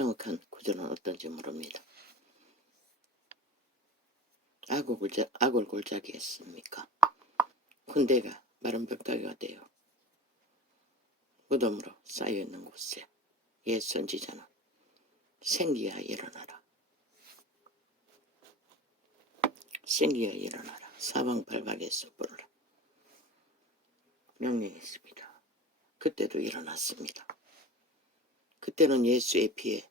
정확한 구조는 어떤지 모릅니다. 악을 골짜기 했습니까? 군대가 마른 벽다기가 되어 무덤으로 쌓여있는 곳에 옛 선지자는 생기야 일어나라. 생기야 일어나라. 사방팔방에서 부르라. 명령했습니다. 그때도 일어났습니다. 그때는 예수의 피에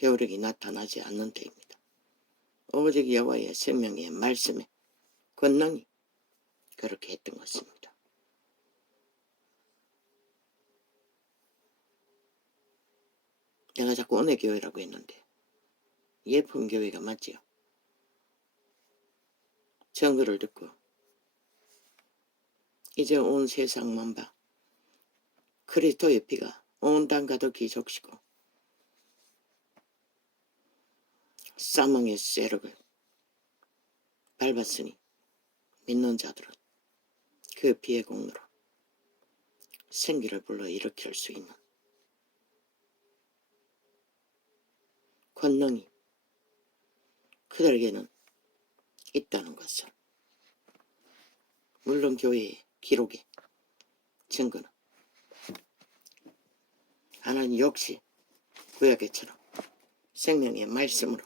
효력이 나타나지 않는 때입니다. 오직 여호와의 생명의 말씀에 권능이 그렇게 했던 것입니다. 내가 자꾸 은혜 교회라고 했는데 예품 교회가 맞지요. 정글을 듣고 이제 온 세상만 봐. 그리스도의 피가 온 땅 가득히 적시고 사망의 세력을 밟았으니 믿는 자들은 그 피의 공로로 생기를 불러 일으킬 수 있는 권능이 그들에게는 있다는 것을 물론 교회의 기록에 증거는 하나님 역시 구약에처럼 생명의 말씀으로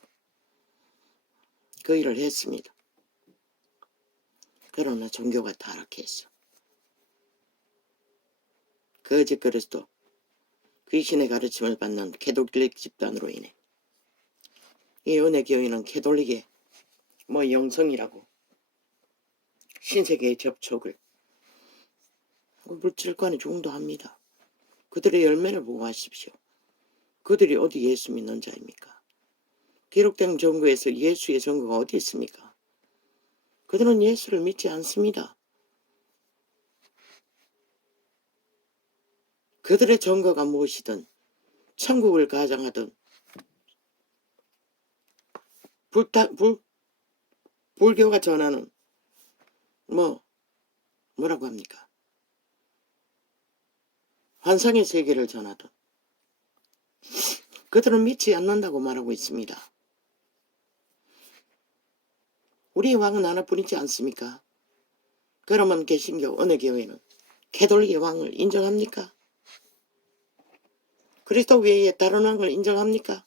그 일을 했습니다. 그러나 종교가 타락했어. 거짓 그리스도 귀신의 가르침을 받는 캐톨릭 집단으로 인해 이 은혜 교회는 캐톨릭의 영성이라고 신세계의 접촉을 물질관에 조금도 합니다. 그들의 열매를 보고 하십시오. 그들이 어디 예수 믿는 자입니까? 기록된 정거에서 예수의 정거가 어디 있습니까? 그들은 예수를 믿지 않습니다. 그들의 정거가 무엇이든 천국을 가장하든 불교가 전하는 뭐라고 합니까? 환상의 세계를 전하든 그들은 믿지 않는다고 말하고 있습니다. 우리 왕은 하나뿐이지 않습니까? 그러면 개신교 어느 교회는 캐톨릭의 왕을 인정합니까? 그리스도 외에 다른 왕을 인정합니까?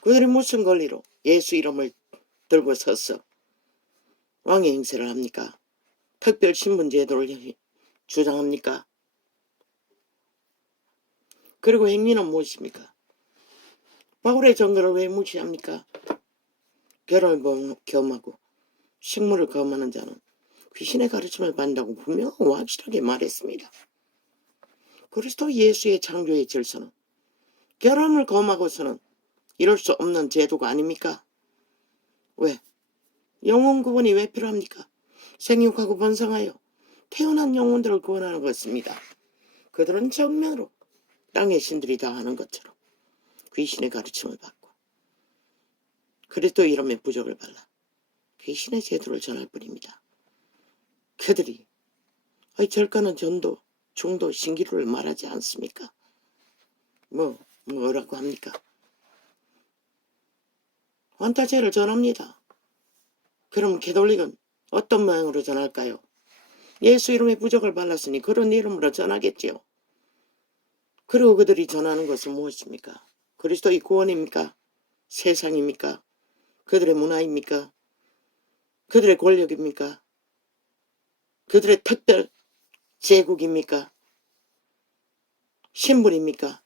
그들이 무슨 권리로 예수 이름을 들고 서서 왕의 행세를 합니까? 특별 신분 제도를 주장합니까? 그리고 행위는 무엇입니까? 바울의 정거를 왜 무시합니까? 결혼을 겸하고 식물을 검하는 자는 귀신의 가르침을 받는다고 분명하고 확실하게 말했습니다. 그리스도 예수의 창조의 질서는 결혼을 검하고서는 이룰 수 없는 제도가 아닙니까? 왜? 영혼 구원이 왜 필요합니까? 생육하고 번성하여 태어난 영혼들을 구원하는 것입니다. 그들은 정면으로 땅의 신들이 다 하는 것처럼 귀신의 가르침을 받고 그리스도 이름의 부적을 발라 귀신의 제도를 전할 뿐입니다. 그들이 절가는 전도, 중도, 신기루를 말하지 않습니까? 뭐라고 합니까? 환타제를 전합니다. 그럼 캐톨릭은 어떤 모양으로 전할까요? 예수 이름의 부적을 발랐으니 그런 이름으로 전하겠지요. 그리고 그들이 전하는 것은 무엇입니까? 그리스도의 구원입니까? 세상입니까? 그들의 문화입니까? 그들의 권력입니까? 그들의 특별 제국입니까? 신분입니까?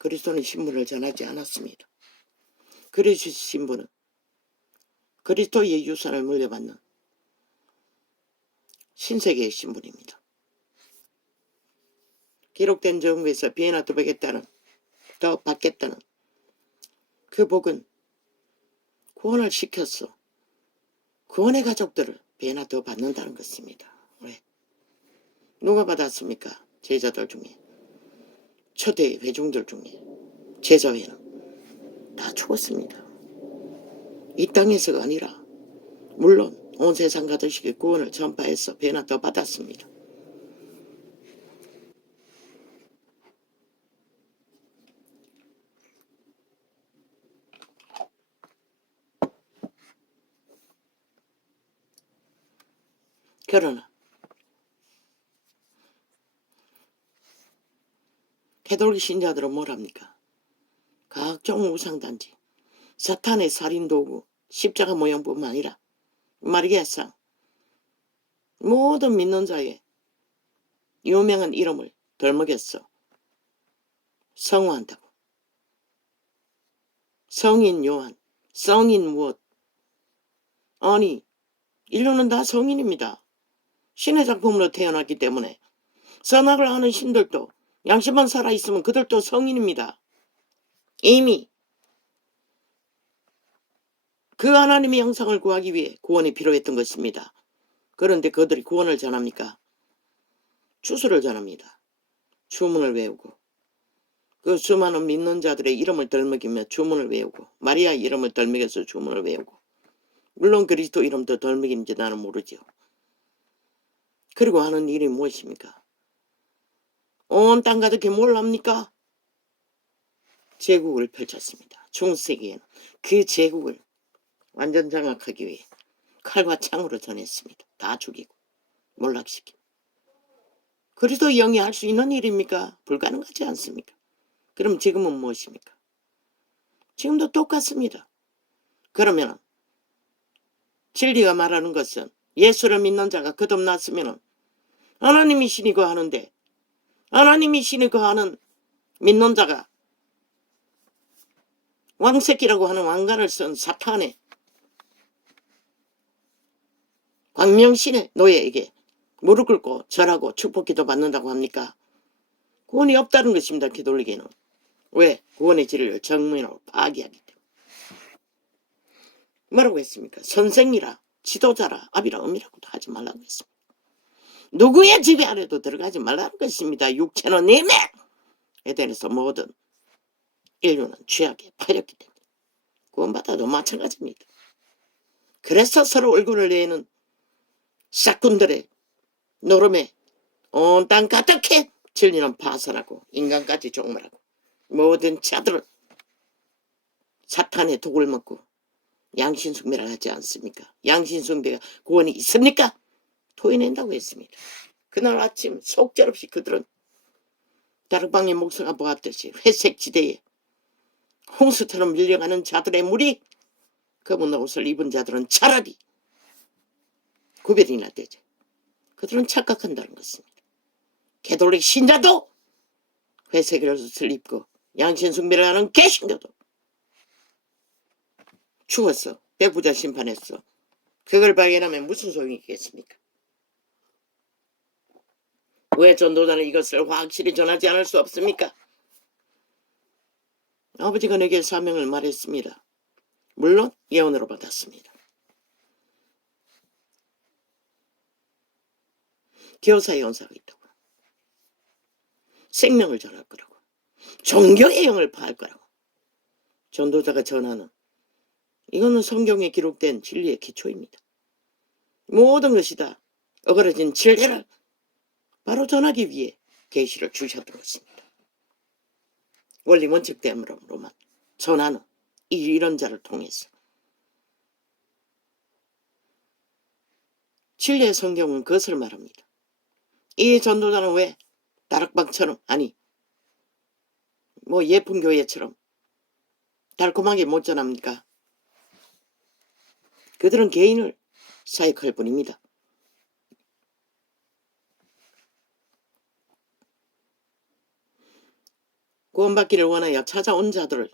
그리스도는 신분을 전하지 않았습니다. 그리스도 신분은 그리스도의 유산을 물려받는 신세계의 신분입니다. 기록된 정부에서 비에나 더 받겠다는 그 복은 구원을 시켰어. 구원의 가족들을 비에나 더 받는다는 것입니다. 왜? 누가 받았습니까? 제자들 중에, 초대 회중들 중에 제자회는 다 죽었습니다. 이 땅에서가 아니라 물론 온 세상 가득히 구원을 전파해서 비에나 더 받았습니다. 그러나 캐톨릭 신자들은 뭐랍니까? 각종 우상단지, 사탄의 살인도구, 십자가 모형뿐만 아니라 마리아상, 모든 믿는 자의 유명한 이름을 덜먹였어 성화한다고. 성인 요한, 성인 무엇. 아니, 인류는 다 성인입니다. 신의 작품으로 태어났기 때문에 선악을 하는 신들도 양심만 살아있으면 그들도 성인입니다. 이미 그 하나님의 형상을 구하기 위해 구원이 필요했던 것입니다. 그런데 그들이 구원을 전합니까? 추수를 전합니다. 주문을 외우고 그 수많은 믿는 자들의 이름을 덜먹이며 주문을 외우고 마리아의 이름을 덜먹여서 주문을 외우고 물론 그리스도 이름도 덜먹인지 나는 모르죠. 그리고 하는 일이 무엇입니까? 온 땅 가득히 뭘 합니까? 제국을 펼쳤습니다. 중세기에는 그 제국을 완전 장악하기 위해 칼과 창으로 전했습니다. 다 죽이고 몰락시키고. 그리스도 영이 할 수 있는 일입니까? 불가능하지 않습니까? 그럼 지금은 무엇입니까? 지금도 똑같습니다. 그러면 진리가 말하는 것은 예수를 믿는 자가 거듭났으면 하나님이 신이 거하는데 하나님이 신이 거하는 믿는 자가 왕새끼라고 하는 왕관을 쓴 사탄의 광명신의 노예에게 무릎 꿇고 절하고 축복기도 받는다고 합니까? 구원이 없다는 것입니다. 캐톨릭에는. 왜? 구원의 진리를 정면으로 파기하기 때문에. 뭐라고 했습니까? 선생이라 지도자라 아비라 음이라고도 하지 말라고 했습니다. 누구의 지배 아래도 들어가지 말라는 것입니다. 육체는 이미 에덴에서 모든 인류는 죄악에 팔렸기 때문에 구원받아도 마찬가지입니다. 그래서 서로 얼굴을 내는 싹군들의 노름에 온 땅 가득히 진리는 파설하고 인간까지 종말하고 모든 자들은 사탄의 독을 먹고 양신숭배를 하지 않습니까? 양신숭배가 구원이 있습니까? 토해낸다고 했습니다. 그날 아침 속절없이 그들은 다락방의 목사가 보았듯이 회색 지대에 홍수처럼 밀려가는 자들의 무리, 검은 옷을 입은 자들은 차라리 구별이나 되죠. 그들은 착각한다는 것입니다. 캐톨릭 신자도 회색 옷을 입고 양신숭배를 하는 개신교도 죽었어. 배부자 심판했어. 그걸 발견하면 무슨 소용이 있겠습니까? 왜 전도자는 이것을 확실히 전하지 않을 수 없습니까? 아버지가 내게 사명을 말했습니다. 물론 예언으로 받았습니다. 교사의 연사가 있다고. 생명을 전할 거라고. 종교의 영을 파할 거라고. 전도자가 전하는 이거는 성경에 기록된 진리의 기초입니다. 모든 것이 다 어그러진 진리를 바로 전하기 위해 계시를 주셨던 것입니다. 원리 원칙대로만 전하는 이런 자를 통해서 진리의 성경은 그것을 말합니다. 이 전도자는 왜 다락방처럼 아니 뭐 예쁜 교회처럼 달콤하게 못 전합니까? 그들은 개인을 사역할 뿐입니다. 구원받기를 원하여 찾아온 자들을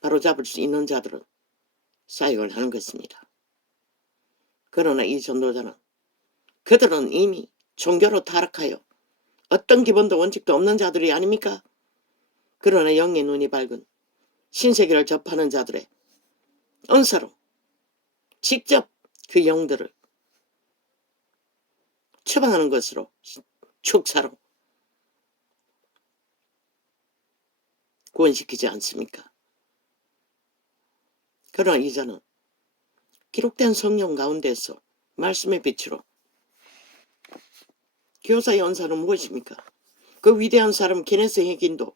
바로잡을 수 있는 자들은 사역을 하는 것입니다. 그러나 이 전도자는 그들은 이미 종교로 타락하여 어떤 기본도 원칙도 없는 자들이 아닙니까? 그러나 영의 눈이 밝은 신세계를 접하는 자들의 은사로 직접 그 영들을 처방하는 것으로 축사로 구원시키지 않습니까? 그러나 이자는 기록된 성경 가운데서 말씀의 빛으로 교사의 은사는 무엇입니까? 그 위대한 사람 케네스 해긴도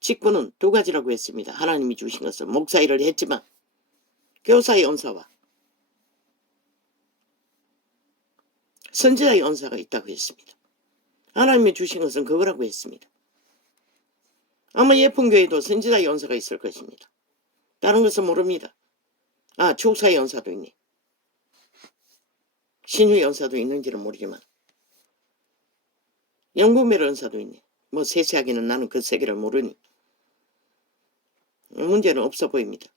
직분은 두 가지라고 했습니다. 하나님이 주신 것은 목사 일을 했지만 교사의 은사와 선지자의 은사가 있다고 했습니다. 하나님이 주신 것은 그거라고 했습니다. 아마 예쁜교회도 선지자의 은사가 있을 것입니다. 다른 것은 모릅니다. 축사의 은사도 있네. 신유의 은사도 있는지는 모르지만 영분별 은사도 있네. 뭐 세세하게는 나는 그 세계를 모르니 문제는 없어 보입니다.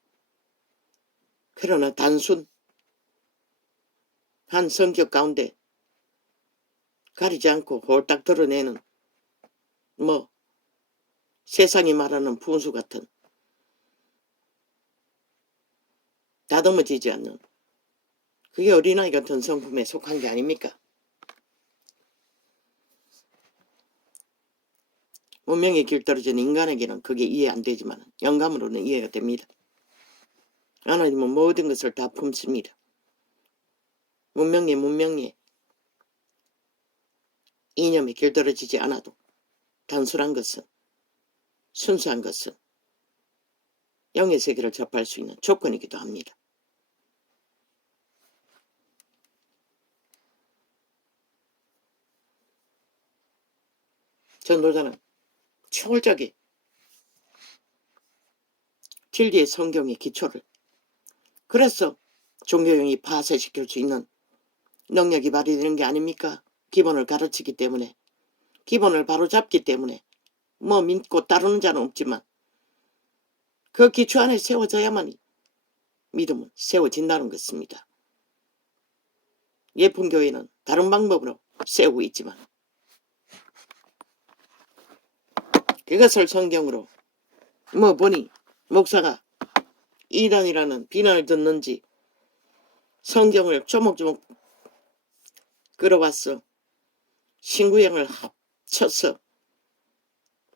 그러나 단순 한 성격 가운데 가리지 않고 홀딱 드러내는 뭐 세상이 말하는 분수 같은 다듬어지지 않는 그게 어린아이 같은 성품에 속한 게 아닙니까? 문명의 길 떨어진 인간에게는 그게 이해 안 되지만 영감으로는 이해가 됩니다. 하나님은 모든 것을 다 품습니다. 문명의 이념에 길 떨어지지 않아도 단순한 것은 순수한 것은 영의 세계를 접할 수 있는 조건이기도 합니다. 전도자는 초월적인 진리의 성경의 기초를 그래서 종교형이 파쇄시킬 수 있는 능력이 발휘되는 게 아닙니까? 기본을 가르치기 때문에 기본을 바로잡기 때문에 뭐 믿고 따르는 자는 없지만 그 기초 안에 세워져야만 믿음은 세워진다는 것입니다. 예쁜 교회는 다른 방법으로 세우고 있지만 그것을 성경으로 뭐 보니 목사가 이단이라는 비난을 듣는지 성경을 조목조목 끌어왔어 신구형을 합쳐서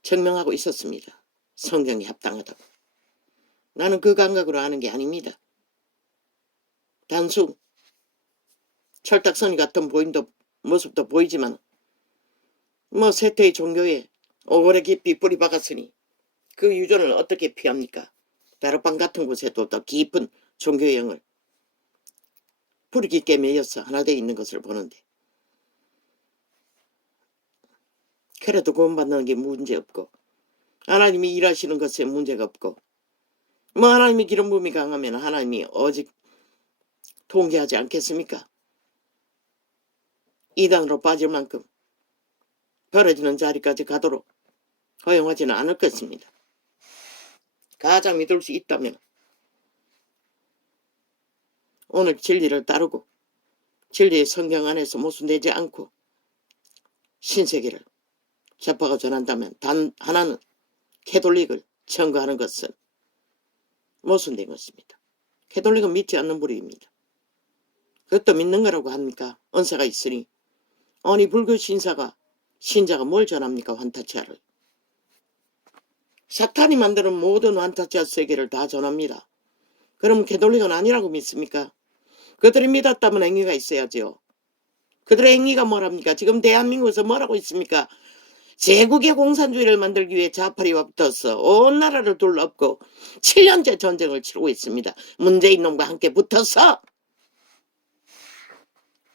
증명하고 있었습니다. 성경이 합당하다고. 나는 그 감각으로 하는 게 아닙니다. 단순 철딱서니 같은 모습도 보이지만 뭐 세태의 종교에 오래 깊이 뿌리 박았으니 그 유전을 어떻게 피합니까? 다락방 같은 곳에도 더 깊은 종교형을 뿌리 깊게 매여서 하나 되어 있는 것을 보는데 그래도 구원받는 게 문제없고 하나님이 일하시는 것에 문제가 없고 뭐 하나님이 기름 부음이 강하면 하나님이 오직 통제하지 않겠습니까? 이단으로 빠질 만큼 벌어지는 자리까지 가도록 허용하지는 않을 것입니다. 가장 믿을 수 있다면 오늘 진리를 따르고 진리의 성경 안에서 모순되지 않고 신세계를 접하고 전한다면 단 하나는 캐톨릭을 청구하는 것은 모순된 것입니다. 캐톨릭은 믿지 않는 부류입니다. 그것도 믿는 거라고 합니까? 은사가 있으니. 아니 불교 신자가 뭘 전합니까? 환타치아를. 사탄이 만드는 모든 환타치아 세계를 다 전합니다. 그럼 캐톨릭은 아니라고 믿습니까? 그들이 믿었다면 행위가 있어야죠. 그들의 행위가 뭐랍니까? 지금 대한민국에서 뭐라고 있습니까? 제국의 공산주의를 만들기 위해 좌파리와 붙어서 온 나라를 둘러엎고 7년째 전쟁을 치르고 있습니다. 문재인 놈과 함께 붙어서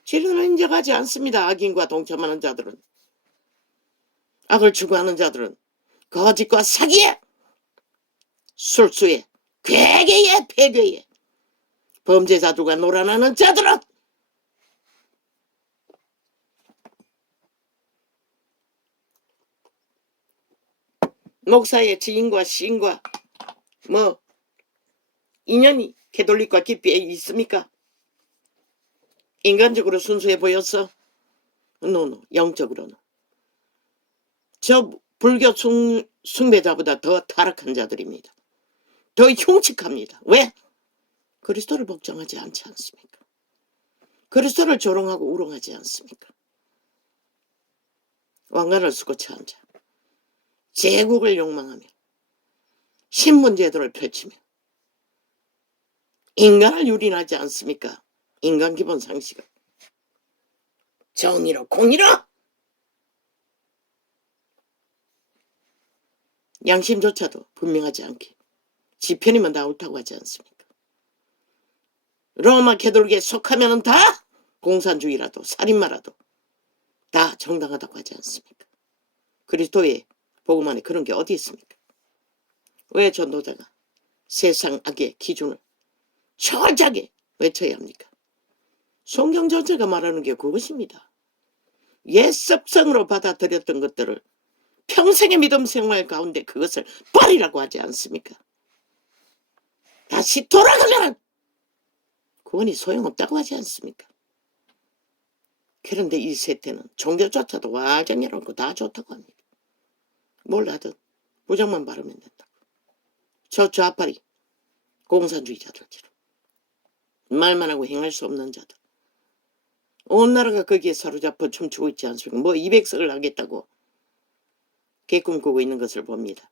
진리를 인정하지 않습니다. 악인과 동참하는 자들은. 악을 추구하는 자들은 거짓과 사기에 술수에 괴계에 폐괴에 범죄자들과 놀아나는 자들은 목사의 지인과 시인과 뭐 인연이 캐톨릭과 깊이 있습니까? 인간적으로 순수해 보였어? 노 영적으로는 저 불교 숭배자보다 더 타락한 자들입니다. 더 흉측합니다. 왜? 그리스도를 복종하지 않지 않습니까? 그리스도를 조롱하고 우롱하지 않습니까? 왕관을 쓰고 처한 자 제국을 욕망하며 신분제도를 펼치며 인간을 유린하지 않습니까? 인간 기본 상식을 정의로 공의로 양심조차도 분명하지 않게 지 편이면 다 옳다고 하지 않습니까? 로마 캐톨릭에 속하면 다 공산주의라도 살인마라도 다 정당하다고 하지 않습니까? 그리스도의 복음 안에 그런 게 어디 있습니까? 왜 전도자가 세상 악의 기준을 철저하게 외쳐야 합니까? 성경 전체가 말하는 게 그것입니다. 옛 습성으로 받아들였던 것들을 평생의 믿음 생활 가운데 그것을 버리라고 하지 않습니까? 다시 돌아가면 구원이 소용없다고 하지 않습니까? 그런데 이 세태는 종교조차도 와정이라고 다 좋다고 합니다. 뭘 하든 부정만 바르면 된다고. 저 좌파리 공산주의자들처럼 말만 하고 행할 수 없는 자들. 온 나라가 거기에 사로잡혀 춤추고 있지 않습니까? 뭐 200석을 하겠다고 개꿈 꾸고 있는 것을 봅니다.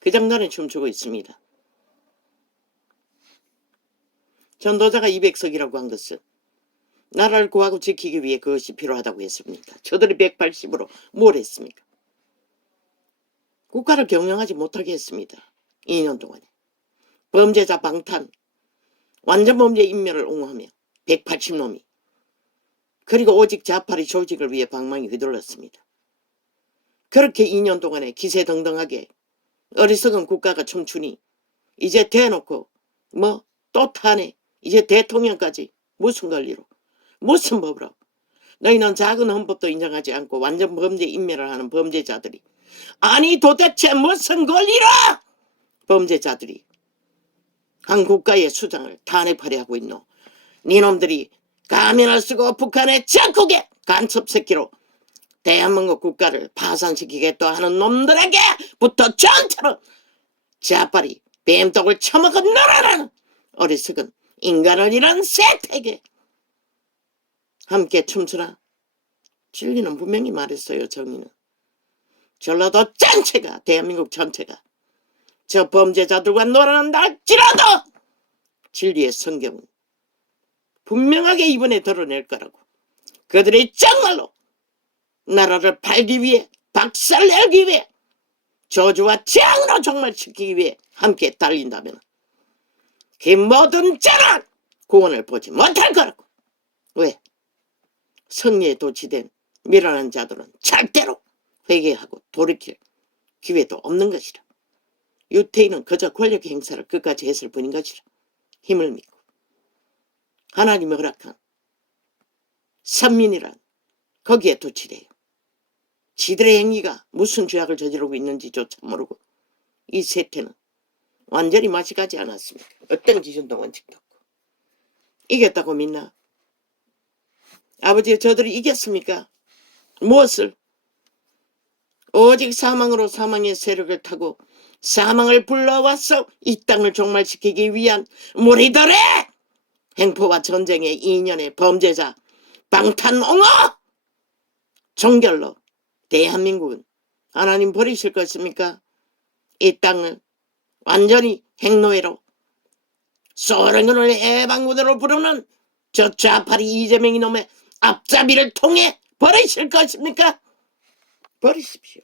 그 정도는 춤추고 있습니다. 전도자가 200석이라고 한 것은 나라를 구하고 지키기 위해 그것이 필요하다고 했습니다. 저들이 180으로 뭘 했습니까? 국가를 경영하지 못하게 했습니다. 2년 동안에. 범죄자 방탄, 완전 범죄 인멸을 옹호하며 180놈이 그리고 오직 좌파리 조직을 위해 방망이 휘둘렀습니다. 그렇게 2년 동안에 기세등등하게 어리석은 국가가 춤추니 이제 대놓고 뭐 또 타네, 이제 대통령까지 무슨 권리로, 무슨 법으로. 너희는 작은 헌법도 인정하지 않고 완전 범죄 인멸을 하는 범죄자들이, 아니 도대체 무슨 권리로 범죄자들이 한 국가의 수장을 탄핵하려 하고 있노. 니놈들이 가면을 쓰고 북한의 적국의 간첩새끼로 대한민국 국가를 파산시키겠다 하는 놈들에게부터 전체로 자빨이 뱀떡을 처먹은 너라는 어리석은 인간을 이런 세태게 함께 춤추라. 진리는 분명히 말했어요. 정의는 전라도 전체가, 대한민국 전체가 저 범죄자들과 놀아난다 할지라도 진리의 성경은 분명하게 이번에 드러낼 거라고. 그들이 정말로 나라를 팔기 위해, 박살내기 위해, 저주와 재앙으로 정말 지키기 위해 함께 달린다면 그 모든 자는 구원을 보지 못할 거라고. 왜? 성리에 도취된 미련한 자들은 절대로 회개하고 돌이킬 기회도 없는 것이라. 유태인은 그저 권력 행사를 끝까지 했을 뿐인 것이라. 힘을 믿고 하나님의 허락한 선민이란 거기에 도취돼요. 지들의 행위가 무슨 죄악을 저지르고 있는지조차 모르고 이 세태는 완전히 맛이 가지 않았습니까? 어떤 기준도 원칙도 없고. 이겼다고 믿나? 아버지, 저들이 이겼습니까? 무엇을? 오직 사망으로 사망의 세력을 타고 사망을 불러와서 이 땅을 종말시키기 위한 무리들의 행포와 전쟁의 이년의 범죄자 방탄옹호 종결로 대한민국은 하나님 버리실 것입니까? 이 땅을 완전히 핵노예로 소련군을 해방군으로 부르는 저 좌파리 이재명 이놈의 앞잡이를 통해 버리실 것입니까? 버리십시오.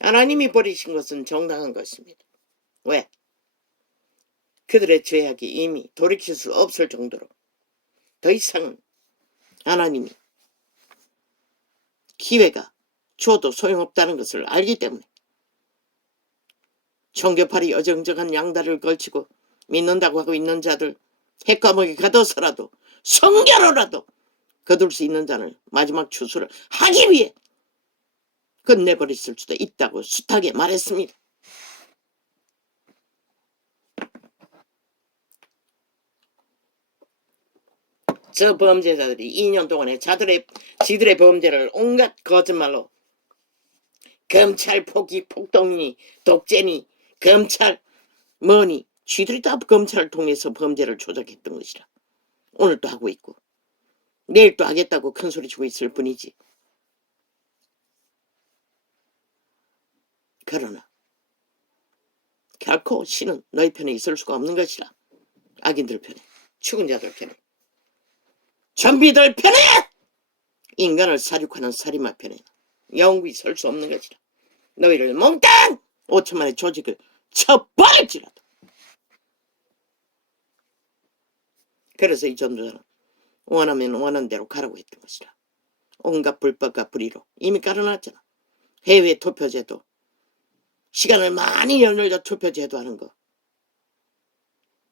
하나님이 버리신 것은 정당한 것입니다. 왜? 그들의 죄악이 이미 돌이킬 수 없을 정도로 더 이상은 하나님이 기회가 줘도 소용없다는 것을 알기 때문에 청교팔이 어정쩡한 양다리를 걸치고 믿는다고 하고 있는 자들 핵과목에 가둬서라도 성결로라도 거둘 수 있는 자를 마지막 추수를 하기 위해 끝내버릴 수도 있다고 숱하게 말했습니다. 저 범죄자들이 2년 동안에 지들의 범죄를 온갖 거짓말로 검찰 포기 폭동이니 독재니 검찰 뭐니 쥐들이 다 검찰을 통해서 범죄를 조작했던 것이라. 오늘 또 하고 있고 내일 또 하겠다고 큰소리 치고 있을 뿐이지. 그러나 결코 신은 너희 편에 있을 수가 없는 것이라. 악인들 편에, 죽은 자들 편에, 좀비들 편에, 인간을 사륙하는 살인마 편에 영구히 설 수 없는 것이라. 너희를 몽땅 5천만의 조직을 쳐버릴지라도. 그래서 이 전도자는 원하면 원하는 대로 가라고 했던 것이라. 온갖 불법과 불의로 이미 깔아놨잖아. 해외 투표제도, 시간을 많이 연결자 투표제도 하는 거.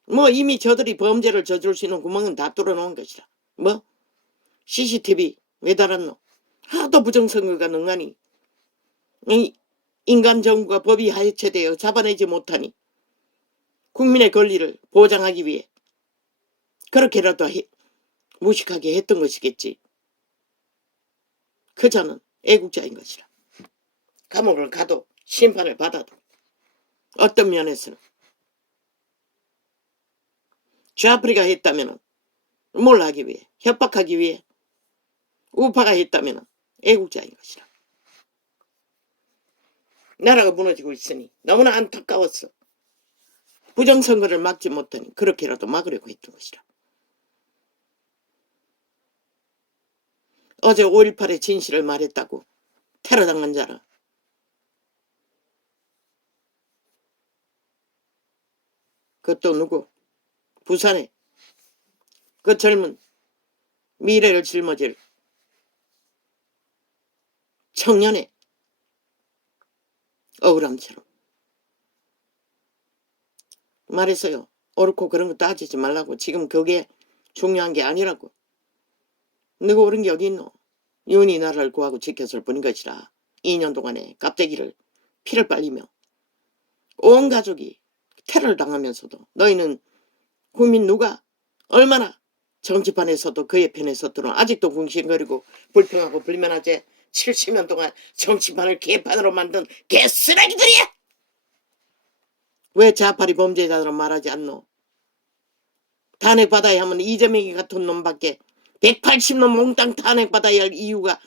뭐 이미 저들이 범죄를 저지를 수 있는 구멍은 다 뚫어놓은 것이라. 뭐 CCTV 왜 달았노? 하도 부정선거가 능하니 인간 정부가 법이 하해체되어 잡아내지 못하니 국민의 권리를 보장하기 위해 그렇게라도 무식하게 했던 것이겠지. 그자는 애국자인 것이라. 감옥을 가도 심판을 받아도 어떤 면에서는 좌프리가 했다면 뭘 하기 위해, 협박하기 위해, 우파가 했다면 애국자인 것이라. 나라가 무너지고 있으니 너무나 안타까웠어. 부정선거를 막지 못하니 그렇게라도 막으려고 했던 것이라. 어제 5.18의 진실을 말했다고 테러당한 자라. 그것도 누구? 부산에 그 젊은 미래를 짊어질 청년의 억울함처럼 말했어요. 옳고 그런 거 따지지 말라고. 지금 그게 중요한 게 아니라고. 누가 옳은 게 어디 있노? 윤이 나라를 구하고 지켰을 뿐인 것이라. 2년 동안에 깝대기를 피를 빨리며 온 가족이 테러를 당하면서도 너희는 국민 누가 얼마나 정치판에서도 그의 편에 섰더라. 아직도 궁신거리고 불평하고 불만하지. 70년 동안 정치판을 개판으로 만든 개쓰레기들이야. 왜 좌파리 범죄자들은 말하지 않노? 탄핵받아야 하면 이재명이 같은 놈밖에 180놈 몽땅 탄핵받아야 할 이유가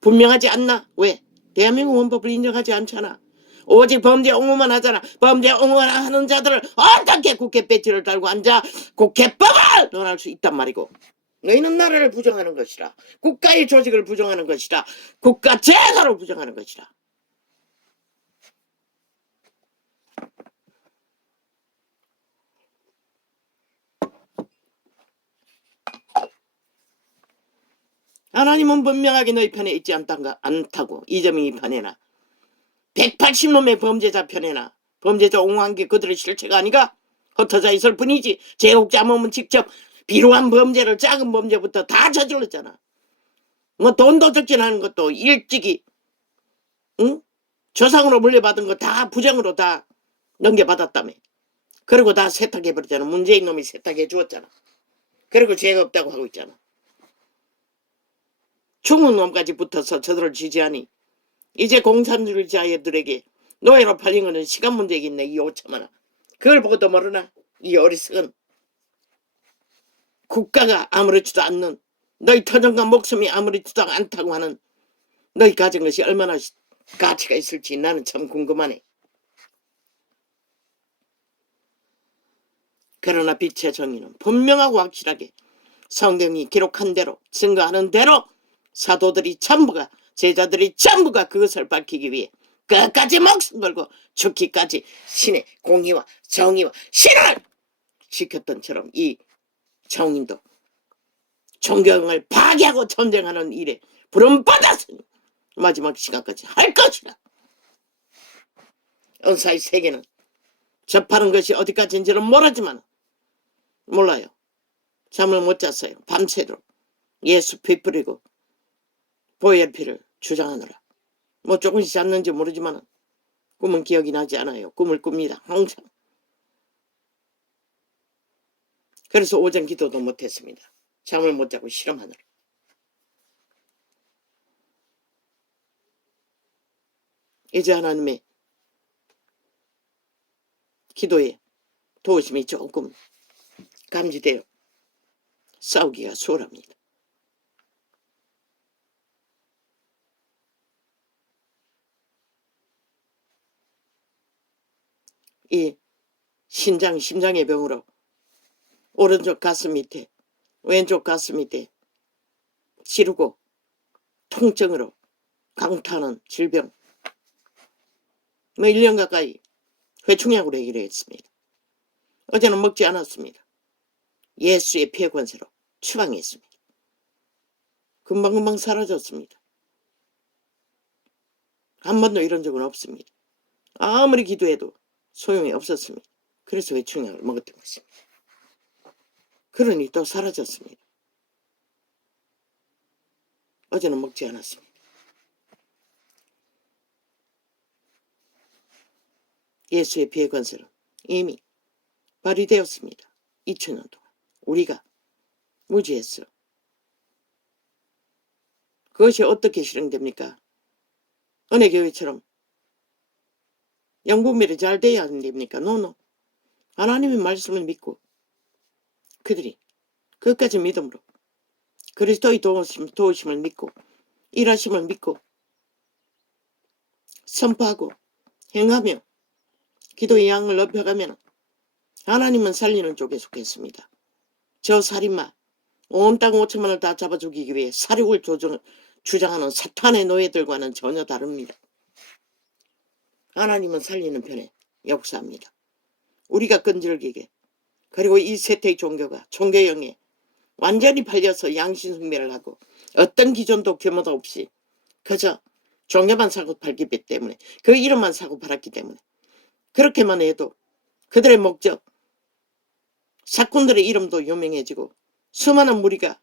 분명하지 않나? 왜? 대한민국 헌법을 인정하지 않잖아. 오직 범죄 옹호만 하잖아. 범죄 옹호만 하는 자들을 어떻게 국회 배지를 달고 앉아 국회법을 논할 수 있단 말이고. 너희는 나라를 부정하는 것이라. 국가의 조직을 부정하는 것이라. 국가 제도를 부정하는 것이라. 하나님은 분명하게 너희 편에 있지 않다고. 이재명이 편에나 180놈의 범죄자 편에나 범죄자 옹호한 게 그들의 실체가 아니가? 흩어져 있을 뿐이지. 제국자 몸은 직접 비루한 범죄를 작은 범죄부터 다 저질렀잖아. 뭐 돈도 적진하는 것도 일찍이 조상으로 물려받은 거 다 부정으로 다 넘겨받았다며. 그리고 다 세탁해버렸잖아. 문재인 놈이 세탁해 주었잖아. 그리고 죄가 없다고 하고 있잖아. 죽은 놈까지 붙어서 저들을 지지하니 이제 공산주의자들에게 노예로 팔린 거는 시간 문제겠네. 이 오참하나. 그걸 보고도 모르나? 이 어리석은. 국가가 아무렇지도 않는, 너희 터전과 목숨이 아무렇지도 않다고 하는 너희 가진 것이 얼마나 가치가 있을지 나는 참 궁금하네. 그러나 빛의 정의는 분명하고 확실하게 성경이 기록한 대로, 증거하는 대로 사도들이 전부가, 제자들이 전부가 그것을 밝히기 위해 끝까지 목숨 걸고 죽기까지 신의 공의와 정의와 신을 지켰던 처럼 이 정인도 존경을 파괴하고 전쟁하는 일에 부름받았으니 마지막 시간까지 할 것이라. 은사의 세계는 접하는 것이 어디까지인지는 모르지만 몰라요. 잠을 못 잤어요. 밤새도록 예수 피 뿌리고 보혈피를 주장하느라. 뭐 조금씩 잤는지 모르지만 꿈은 기억이 나지 않아요. 꿈을 꿉니다. 항상. 그래서 오전 기도도 못했습니다. 잠을 못 자고 실험하느라. 이제 하나님의 기도에 도우심이 조금 감지되어 싸우기가 수월합니다. 이 심장의 병으로 오른쪽 가슴 밑에, 왼쪽 가슴 밑에 지르고 통증으로 강타하는 질병. 뭐 1년 가까이 회충약으로 해결했습니다. 어제는 먹지 않았습니다. 예수의 피의 권세로 추방했습니다. 금방금방 사라졌습니다. 한 번도 이런 적은 없습니다. 아무리 기도해도 소용이 없었습니다. 그래서 회충약을 먹었던 것입니다. 그러니 또 사라졌습니다. 어제는 먹지 않았습니다. 예수의 피의 권세는 이미 발휘되었습니다. 2000년 동안 우리가 무지했어. 그것이 어떻게 실행됩니까? 은혜교회처럼 영분별이 잘 돼야 안 됩니까? 노노. 하나님의 말씀을 믿고 그들이 끝까지 믿음으로 그리스도의 도우심을 믿고 일하심을 믿고 선포하고 행하며 기도의 양을 넓혀가면 하나님은 살리는 쪽에 속했습니다. 저 살인마 온 땅 5천만을 다 잡아 죽이기 위해 사륙을 주장하는 사탄의 노예들과는 전혀 다릅니다. 하나님은 살리는 편에 역사합니다. 우리가 끈질기게 그리고 이 세태의 종교가 종교형에 완전히 팔려서 양심숭배를 하고 어떤 기존도 규모도 없이 그저 종교만 사고 팔기 때문에 그 이름만 사고 팔았기 때문에 그렇게만 해도 그들의 목적 사꾼들의 이름도 유명해지고 수많은 무리가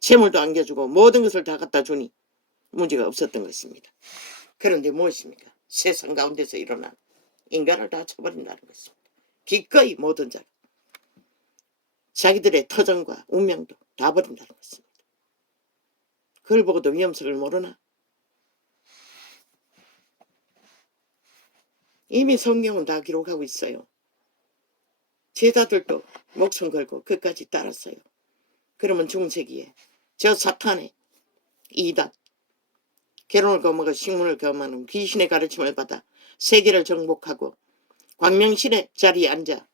재물도 안겨주고 모든 것을 다 갖다 주니 문제가 없었던 것입니다. 그런데 무엇입니까? 세상 가운데서 일어난 인간을 다 쳐버린다는 것입니다. 기꺼이 모든 자 자기들의 터전과 운명도 다 버린다는 것입니다. 그걸 보고도 위험성을 모르나? 이미 성경은 다 기록하고 있어요. 제자들도 목숨 걸고 끝까지 따랐어요. 그러면 중세기에 저 사탄의 이단 결혼을 거머쥐고 식문을 겸하는 귀신의 가르침을 받아 세계를 정복하고 광명신의 자리에 앉아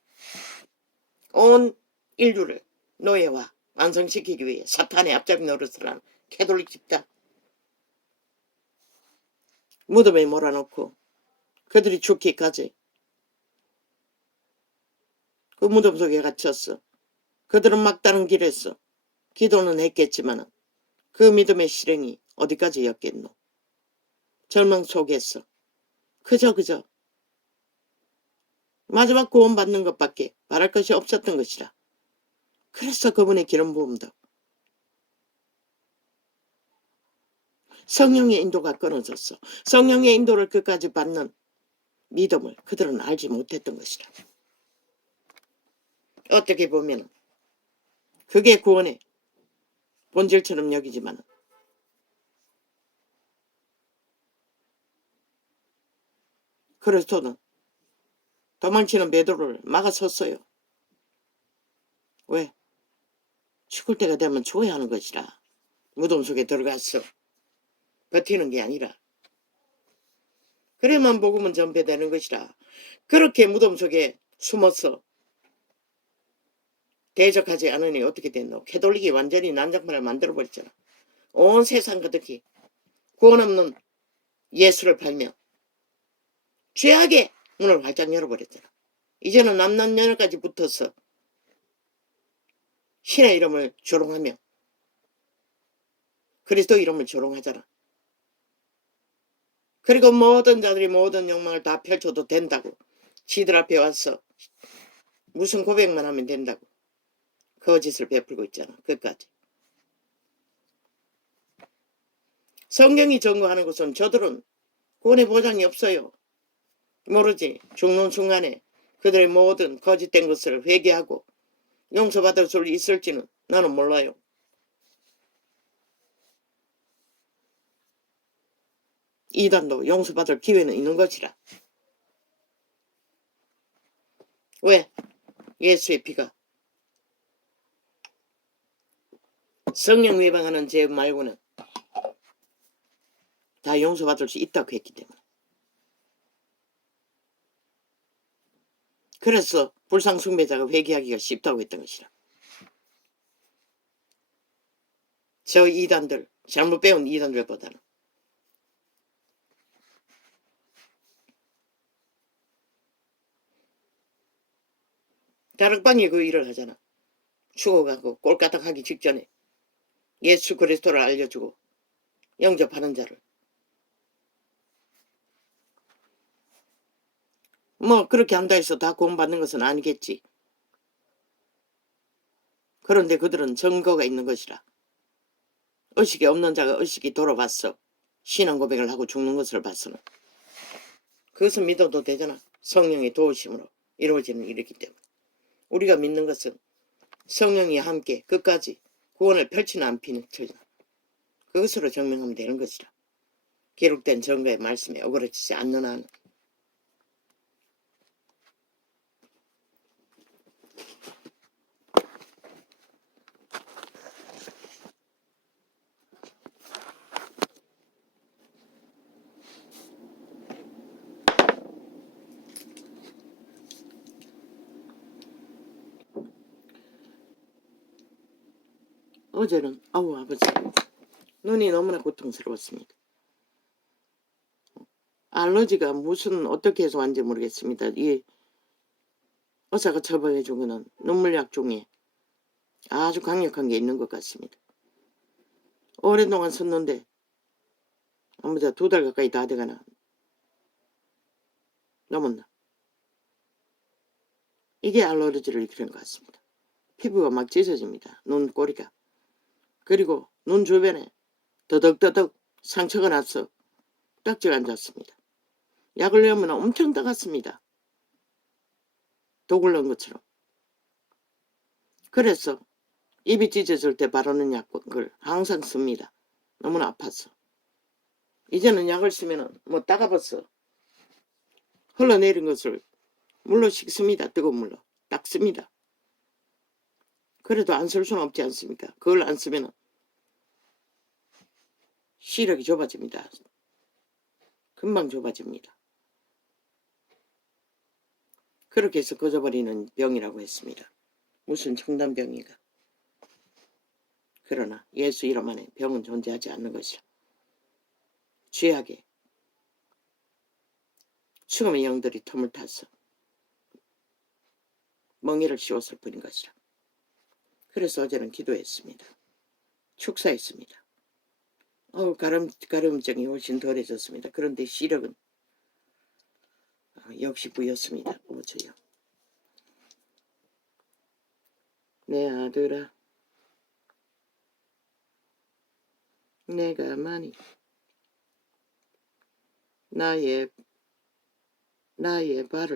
온 인류를 노예와 완성시키기 위해 사탄의 앞잡이 노릇을 하는 캐톨릭 집단 무덤에 몰아넣고 그들이 죽기까지 그 무덤 속에 갇혔어. 그들은 막다른 길에서 기도는 했겠지만 그 믿음의 실행이 어디까지였겠노. 절망 속에서 그저 마지막 구원받는 것밖에 바랄 것이 없었던 것이라. 그래서 그분의 기름 부음도 성령의 인도가 끊어졌어. 성령의 인도를 끝까지 받는 믿음을 그들은 알지 못했던 것이라. 어떻게 보면 그게 구원의 본질처럼 여기지만 그리스도는 도망치는 베드로를 막아섰어요. 왜? 죽을 때가 되면 죽어야 하는 것이라. 무덤 속에 들어갔어. 버티는 게 아니라. 그래만 복음은 전폐되는 것이라. 그렇게 무덤 속에 숨어서 대적하지 않으니 어떻게 됐노? 캐톨릭이 완전히 난장판을 만들어버렸잖아. 온 세상 가득히 구원 없는 예수를 팔며 죄악의 문을 활짝 열어버렸잖아. 이제는 남남녀녀까지 붙어서 신의 이름을 조롱하며 그리스도 이름을 조롱하잖아. 그리고 모든 자들이 모든 욕망을 다 펼쳐도 된다고 지들 앞에 와서 무슨 고백만 하면 된다고 거짓을 베풀고 있잖아. 끝까지. 성경이 증거하는 것은 저들은 구원의 보장이 없어요. 모르지. 죽는 순간에 그들의 모든 거짓된 것을 회개하고 용서받을 수 있을지는 나는 몰라요. 이단도 용서받을 기회는 있는 것이라. 왜? 예수의 피가 성령 위반하는 죄 말고는 다 용서받을 수 있다고 했기 때문에. 그래서 불상숭배자가 회개하기가 쉽다고 했던 것이라. 저 이단들, 잘못 배운 이단들보다는. 다락방이 그 일을 하잖아. 죽어가고 꼴까닥하기 직전에 예수 그리스도를 알려주고 영접하는 자를 뭐 그렇게 한다 해서 다 구원받는 것은 아니겠지. 그런데 그들은 증거가 있는 것이라. 의식이 없는 자가 의식이 돌아봤어. 신앙 고백을 하고 죽는 것을 봤으나 그것은 믿어도 되잖아. 성령의 도우심으로 이루어지는 일이기 때문에. 우리가 믿는 것은 성령이 함께 끝까지 구원을 펼치는 안 펼치는 그것으로 증명하면 되는 것이라. 기록된 증거의 말씀에 어그러지지 않는 한은. 어제는 아버지 눈이 너무나 고통스러웠습니다. 알러지가 무슨 어떻게 해서 왔는지 모르겠습니다. 이 의사가 처방해준 거는 눈물약 중에 아주 강력한 게 있는 것 같습니다. 오랫동안 썼는데 아무튼 2달 가까이 다 돼가나 넘었나. 이게 알러지를 일으키는 것 같습니다. 피부가 막 찢어집니다. 눈꼬리가. 그리고 눈 주변에 더덕더덕 상처가 나서 딱지가 앉았습니다. 약을 넣으면 엄청 따갑습니다. 독을 넣은 것처럼. 그래서 입이 찢어질 때 바르는 약을 항상 씁니다. 너무나 아파서. 이제는 약을 쓰면 뭐 따가워서 흘러내린 것을 물로 씻습니다. 뜨거운 물로. 닦습니다. 그래도 안 쓸 수는 없지 않습니까? 그걸 안 쓰면 시력이 좁아집니다. 금방 좁아집니다. 그렇게 해서 꺼져버리는 병이라고 했습니다. 무슨 청담병이가. 그러나 예수 이름 안에 병은 존재하지 않는 것이라. 죄악에 죽음의 영들이 틈을 타서 멍에를 씌웠을 뿐인 것이라. 그래서 어제는 기도했습니다. 축사했습니다. 가려움증이 훨씬 덜해졌습니다. 그런데 시력은 역시 부였습니다. 어제요. 내 아들아, 내가 많이 나의 발을